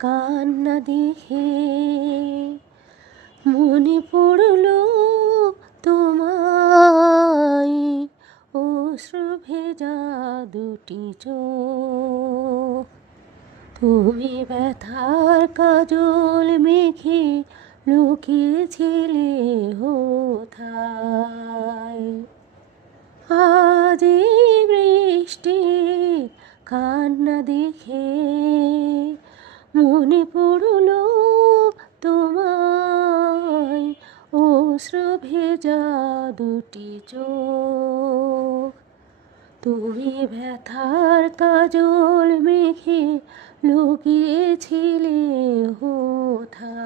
কান্না দেখে মনে পড়ল তোমায় অশ্রু ভেজা দুটি চোখ। তুমি ব্যথার কাজল মেঘে লুকিয়েছিলে হোথায়। আজ বৃষ্টি কান্না দেখে মনে পড়ল তোমায়। অশ্রু ভেজা দুটি চোখ। তুমি ব্যথার কাজল মেঘে লুকিয়েছিলে হোথায়।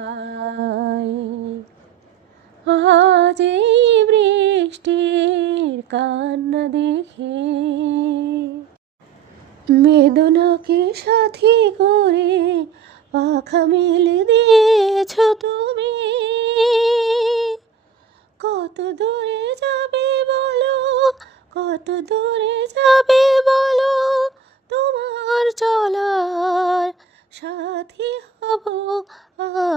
আজ এই বৃষ্টির কান্না দেখে বেদনাকে সাথী করে পাখা মেলে দিয়েছ তুমি। কত দূরে যাবে বলো, কত দূরে যাবে বলো, তোমার চলার সাথী হব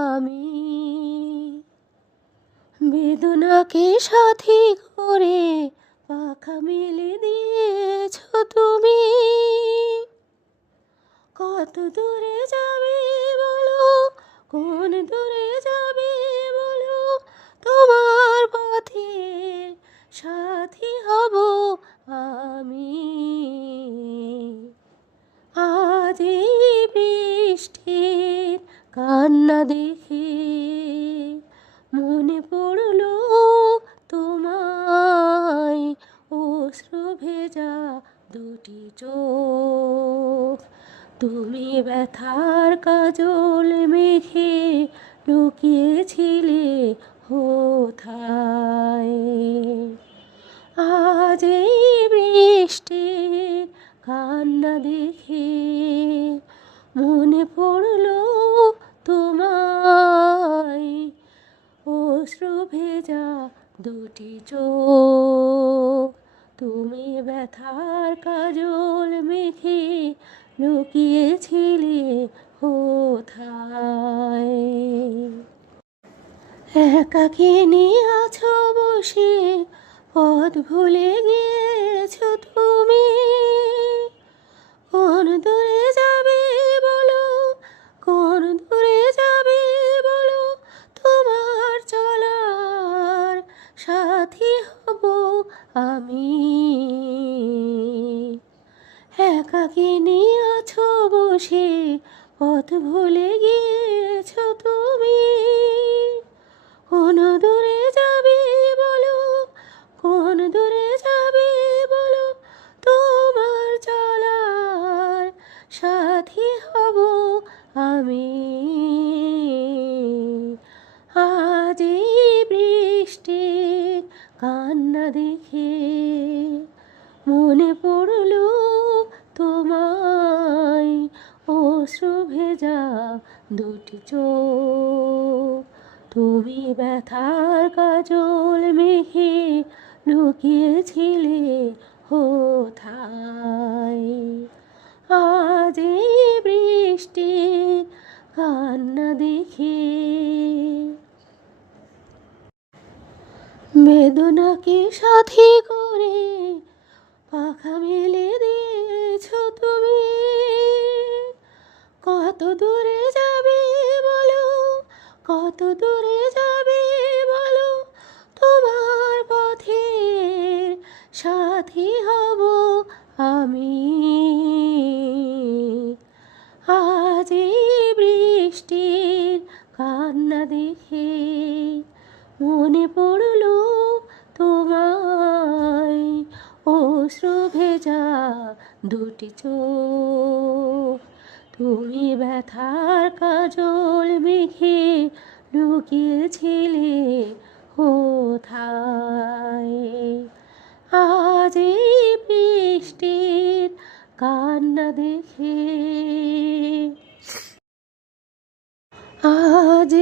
আমি। বেদনাকে সাথী করে পাখা মেলে দিয়েছ তুমি। কত দূরে যাবে বলো? কোন দূরে যাবে বলো? তোমার পথে সাথী হব আমি। আজ এই বৃষ্টির কান্না দেখে মনে পড়ল তোমায় অশ্রু ভেজা দুটি চোখ। তুমি ব্যথার কাজল মেঘে লুকিয়েছিলে হোথায়। আজ এই বৃষ্টির কান্না দেখে মনে পড়ল তোমায়। অশ্রু ভেজা দুটি চোখ, তুমি ব্যথার কাজল মেঘে লুকিয়েছিলে হোথায় একাকিনী আছো বসে? পথ ভুলে গিয়েছো তুমি? কোন দূরে যাবে বলো? কোন দূরে যাবে বলো? তোমার চলার সাথী হব আমি। একাকিনী আছো বসে? পথ ভুলে গিয়েছ তুমি? কোন দূরে যাবে বলো? কোন দূরে যাবে বলো? তোমার চলার সাথী হব আমি। দুটি চোখ, তুমি ব্যথার কাজল মেঘে লুকিয়েছিলে হোথায় আজ এই বৃষ্টির কান্না দেখে বেদনাকে সাথী করে পাখা মেলে দিয়েছ তুমি। কত দূরে কত দূরে যাবে বলো? তোমার পথে সাথী হব আমি। আজ এই বৃষ্টির কান্না দেখে মনে পড়ল তোমায়। অশ্রু ভেজা দুটি চোখ, তুমি ব্যথার কাজল মেঘে লুকিয়েছিলে কোথায়? আজ এই বৃষ্টির কান্না দেখে। আজ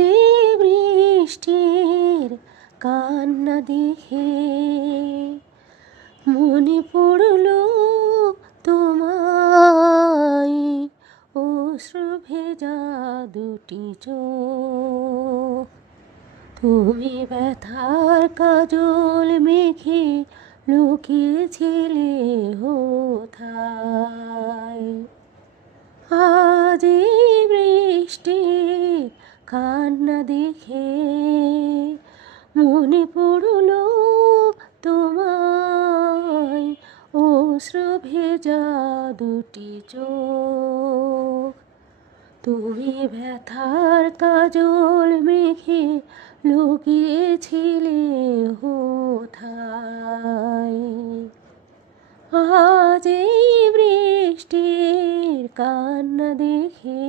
বৃষ্টির কান্না দেখে। মনে পড়ল দুটি চোখ। তুমি ব্যথার কাজল মেখে লুকিয়েছিলে হোথায়। আজ বৃষ্টি কান্না দেখে মনে পড়ল তোমায় অশ্রু ভেজা দুটি চোখ। তুমি ব্যথার কাজল মেখে লুকিয়েছিলে হোথায়। আজ এই বৃষ্টির কান্না দেখে